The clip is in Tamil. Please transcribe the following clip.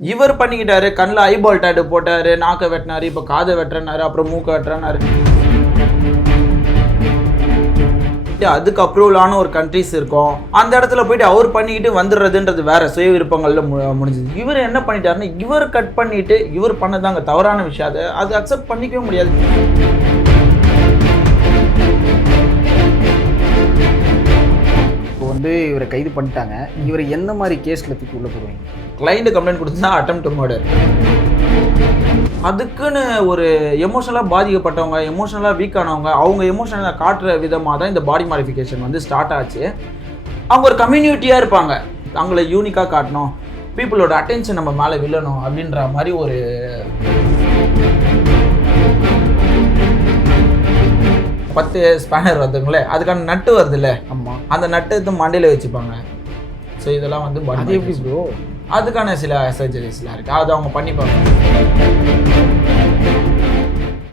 இவர் பண்ணிக்கிட்டாரு, கண்ணில் ஐபால் டேட்டு போட்டாரு, நாக்கை வெட்டினாரு, இப்போ காதை வெட்டுறனாரு, அப்புறம் மூக்கை வெட்டுறனாரு. அதுக்கு அப்ரூவலான ஒரு கண்ட்ரிஸ் இருக்கும், அந்த இடத்துல போயிட்டு அவர் பண்ணிக்கிட்டு வந்துடுறதுன்றது வேற சுய விருப்பங்கள்ல முடிஞ்சது. இவர் என்ன பண்ணிட்டாருன்னா, இவர் கட் பண்ணிட்டு இவர் பண்ணதாங்க தவறான விஷயம். அது அக்செப்ட் பண்ணிக்கவே முடியாது. இப்போ இவரை கைது பண்ணிட்டாங்க, இவரை எந்த மாதிரி கேஸ்ல தூக்கி உள்ள போடுவீங்க? கிளைண்ட் கம்ப்ளைண்ட் கொடுத்தா அட்டெம்ப்ட் டு மர்டர். அதுக்குன்னு ஒரு எமோஷனலாக பாதிக்கப்பட்டவங்க, எமோஷனலாக வீக் ஆனவங்க, அவங்க எமோஷனலை காட்டுற விதமாக தான் இந்த பாடி மாடிஃபிகேஷன் ஸ்டார்ட் ஆச்சு. அவங்க ஒரு கம்யூனிட்டியாக இருப்பாங்க, அவங்கள யூனிக்காக காட்டணும், பீப்புளோட அட்டென்ஷன் நம்ம மேலே விழணும் அப்படின்ற மாதிரி ஒரு பத்து ஸ்பேனர் வருதுங்களே, அதுக்கான நட்டு வருது இல்லை? ஆமாம், அந்த நட்டு எடுத்து மண்டையில் வச்சுப்பாங்க. ஸோ இதெல்லாம் அது எப்படி ப்ரோ? அதுக்கான சில சர்ஜரிஸ்லாம் இருக்குது, அது அவங்க பண்ணிப்பாங்க.